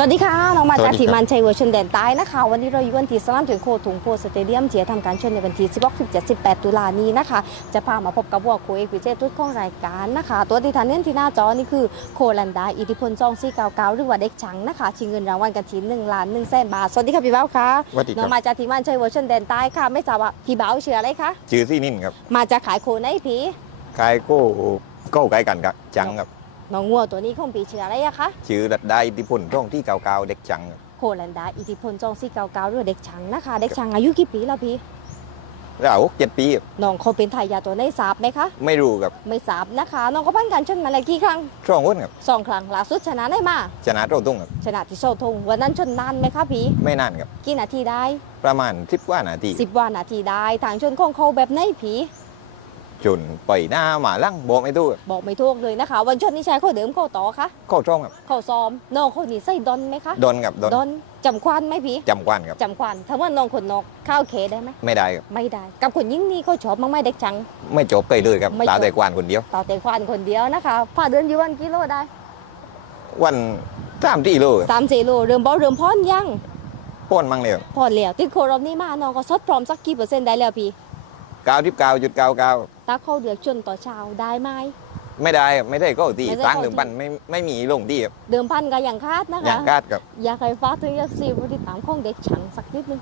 สวัสดีค่ะน้องมาสวัจากสดีครับทีมมันชัยเวอร์ชันแดนใต้นะคะ วันนี้เราอยู่กันที่สนามเถือโคถุงโพสเตเดียมเจียทำการชนในวันที่16 17 18 ตุลานี้นะคะ จะพามาพบกับวัวโคเอกวิเศษทุกของรายการนะคะ ตัวที่ทานเน้นที่หน้าจอนี่คือโคลันดาอิทธิพลจองซี่เกาเกาหรือว่าเด็กชังนะคะชิงเงินรางวัลกันทีหนึ่งล้านหนึ่งแสนบาทสวัสดีค่ะพี่เบ้าค่ะสวัสดีคน้อรังบมาจากทีมมันชัยเวอร์ชันแดนใต้ค่ะไม่ทราบว่าพี่เบ้าเชื่ออะไรคะชื่อที่นิ่นครับมาจากขายโคในผีคายโก้โก้ไกลกันครับจังครับ น้องงัวตัวนี้ของพี่เชื่ออะไรอะคะชื่อดัดได้อิทธิพลท่องที่เก่าๆเด็กจังครับโคลันดาอิทธิพลจองซี่เกาเกาหรือว่าเด็กชังนะคะ เด็กชังอายุกี่ปีแล้วพี่เราเจ็ดปีครับน้องเขาเป็นทายาทตัวในทราบไหมคะ ไม่รู้ครับ ไม่ทราบนะคะ น้องก็พันการชนมาแล้วกี่ครั้งช่วงวนครับสองครั้งล่าสุดชนะได้มา ชนะโต้ตุ้งครับ ชนะที่โซทงวันนั้นชนนานไหมคะพี่ ไม่นานครับ กี่นาทีได้ ประมาณสิบกว่านาทีสิบวันนาทีได้ ทางชนของเขาแบบไหนผี จนปล่อยหน้าหมาลั่งบอกไม่ถูกครับบอกไม่ถูกเลยนะคะ วันชนนี่ใช้เขาเดิมเขาต่อคะเข้าช่องครับเขาซ้อมน้องเขานี่ใส่ดอนไหมคะดอนครับดอนดอนจำควันไหมพี่จำกวนครับจำควันถ้าว่าน้องคนนอกเข้าวเคได้ไหมไม่ได้ครับไม่ได้ กับคนยิ่งนี่เขาชอบมากไม่เด็กจัง ไม่จบไปเลยครับไม่จบตาแต่กวนคนเดียวต่อแต่ควันคนเดียวนะคะผ่าเดินอยู่วันกิโลได้ วันสามที่โลครับสามสี่โลเริ่มบอเริ่มพอนยังป้นมั่งเลยพอแล้วติดโควิดนี้มาน้องก็สดพร้อมสักกี่เปอร์เซ็นต์ได้แล้วพี่ เก้าทิบเก้าจุดเก้าเก้าตาเข้าเดือกจนต่อเช้าได้ไหมไม่ได้ครับไม่ได้ก็ตีไม่ได้ตั้งเข้าหรือที่ปันไม่ไม่มีลงที่ครับเดิมพันก็อย่างคาดนะอย่าคะงคาดครับอยากให้ฟ้ากถึงจะซีผู้ติดตามของเด็กฉังสักนิดนึง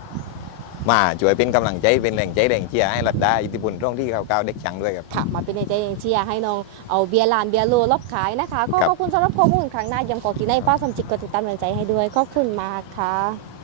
มาช่วยเป็นกำลังใจเป็นแรงใจแรงเชียร์ให้รัดได้อิทธิพลท่องที่เก่าๆเด็กช่างด้วยครับค่ะมาเป็นในใจเชียร์ให้น้องเอาเบียร์ลานเบียร์โลรอบขายนะคะก็ครับขอบคุณสำหรับข้อมูลครั้งหน้ายังขอกินในป้าสมจิตกดติดตามกำลังใจให้ด้วยขอบคุณมากค่ะ